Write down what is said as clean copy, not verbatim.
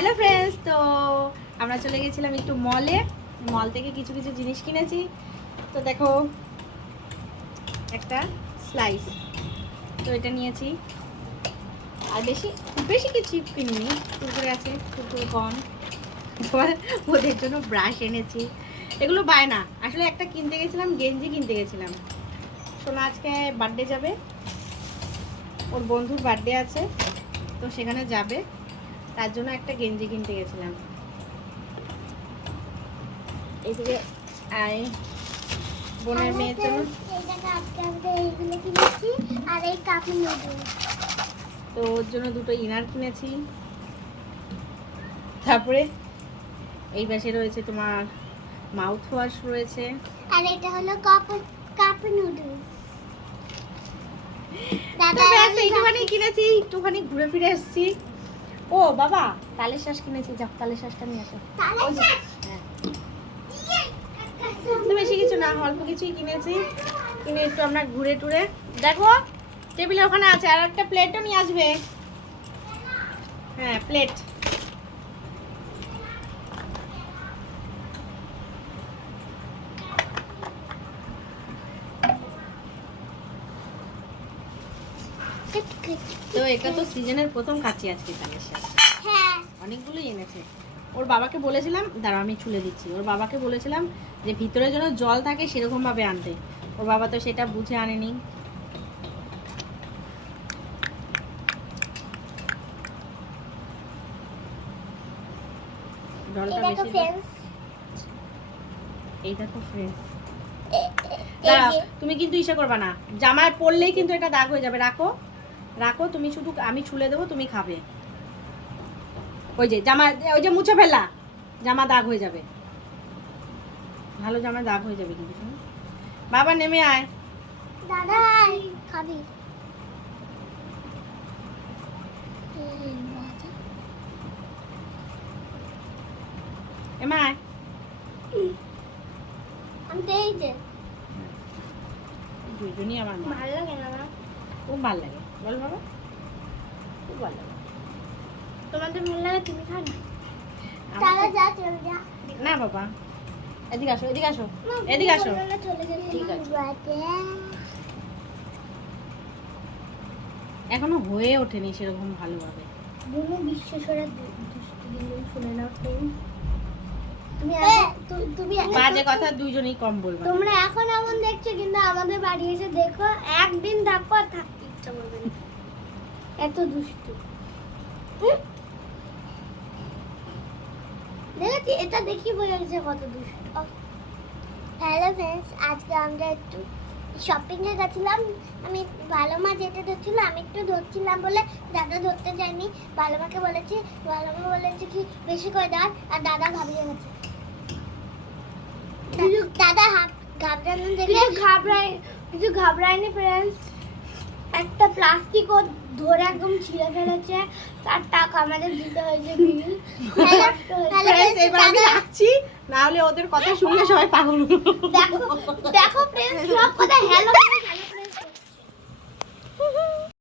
Hello friends, তো আমরা চলে গেছিলাম একটু মলে। মল থেকে কিছু কিছু জিনিস কিনেছি। তো দেখো একটা স্লাইস, তো এটা নিয়েছি। আর খুব বেশি কিছু কিনিনি। কুরকুরে আছে, কুরকুরে কর্ন, তোমার ওদের জন্য ব্রাশ এনেছি। এগুলো বায়না, আসলে একটা কিনতে গেছিলাম, গেঞ্জি কিনতে গেছিলাম। সোনা আজকে বার্থডে যাবে, ওর বন্ধুর বার্থডে আছে, তো সেখানে যাবে, তার জন্য একটা গেঞ্জি কিনতে গেছিলাম। এইদিকে আই বোনের মেয়ের জন্য আর এই কাপি নুডলস, তো ওর জন্য দুটো ইনার কিনেছি। তারপরে এই পাশে রয়েছে তোমার মাউথ ওয়াশ রয়েছে। আর এটা হলো কাপি নুডলস। দাদা এইটুখানি কিনেছি, একটুখানি ঘুরে ফিরে এসেছি। ও বাবা, তালের শ্বাস কিনেছি, যাও তালের শ্বাসটা নিয়ে আসো। হ্যাঁ, তো বেশি কিছু না, অল্প কিছুই কিনেছি। কিনে একটু আমরা ঘুরে টুরে দেখো। টেবিলের ওখানে আছে, আর একটা প্লেটও নিয়ে আসবে। হ্যাঁ, প্লেট। তো এটা তো সিজনের প্রথম কাচ্ছি আজকে তালের শ্বাস। হ্যাঁ, অনেকগুলোই এনেছে। ওর বাবাকে বলেছিলাম, দাঁড়াও আমি ছুলে দিচ্ছি, ওর বাবাকে বলেছিলাম যে ভিতরে যেন জল থাকে সেরকম ভাবে আনতে। ওর বাবা তো সেটা বুঝে আনেনি। জলটা এটা তো বেশি ফ্রেন্ডস। এইটা তো ফ্রেশ। দাঁড়াও, তুমি কিন্তু ইসে করবা না, জামায় পরলেই কিন্তু এটা দাগ হয়ে যাবে। রাখো রাখো, তুমি শুধু, আমি ছুলে দেবো, তুমি খাবে। ওই যে জামা, ওই যে মুছে ফেললা, জামা দাগ হয়ে যাবে, ভালো জামা দাগ হয়ে যাবে কিন্তু। শোনো বাবা, নেমে আয়। দাদা খাবি? এমা আয়। আমি তো এই যে দুইজনই আমার মা। ভালো লাগে না আমার। খুব ভালো লাগে, বল বাবা, খুব ভালো লাগে। তোমাদের ভালো লাগে, তুমি খাও না। তারা যা চলে যা। না বাবা, এদিকে আসো, এদিকে আসো, এদিকে আসো। চলে যেতে ঠিক আছে। বাতে। এখনো হয়ে ওঠেনি সেরকম ভালোভাবে। বুনু বিশ্বেশ্বরের দুষ্টু দিন শুনে নাও ফ্রেন্ডস। তুমি বাজে কথা দুইজনই কম বলবা। তোমরা এখন এমন দেখছো, কিন্তু আমাদের বাড়ি এসে দেখো, একদিন থাকবো আর থাকতে ইচ্ছা করবে না, এত দুষ্টু। দেখেছি, এটা দেখি বোঝা গেছে কত দুষ্টু। হ্যালো ফ্রেন্ডস, আজকে আমরা একটু শপিং এ গেছিলাম। আমি ভালো মা যেতে ধরছিল, আমি একটু ধরছিলাম বলে দাদা ধরতে যায়নি। ভালো মাকে বলেছি, ভালো মা বলেছে কি বেশি করে দাঁড়, আর দাদা ঘাবড়ে গেছে। দাদা ঘাবড়ানো দেখে কিছু ঘাবড়ায়নি ফ্রেন্ডস। একটা প্লাস্টিক ও ধরে একদম ছিঁড়ে ফেলেছে, তার টাকা আমাদের দিতে হয়েছে বিল। এবার আমি রাখছি, না হলে ওদের কথা শুনলে সবাই পাগল। দেখো ফ্রেন্ডস, সব কথা হ্যালো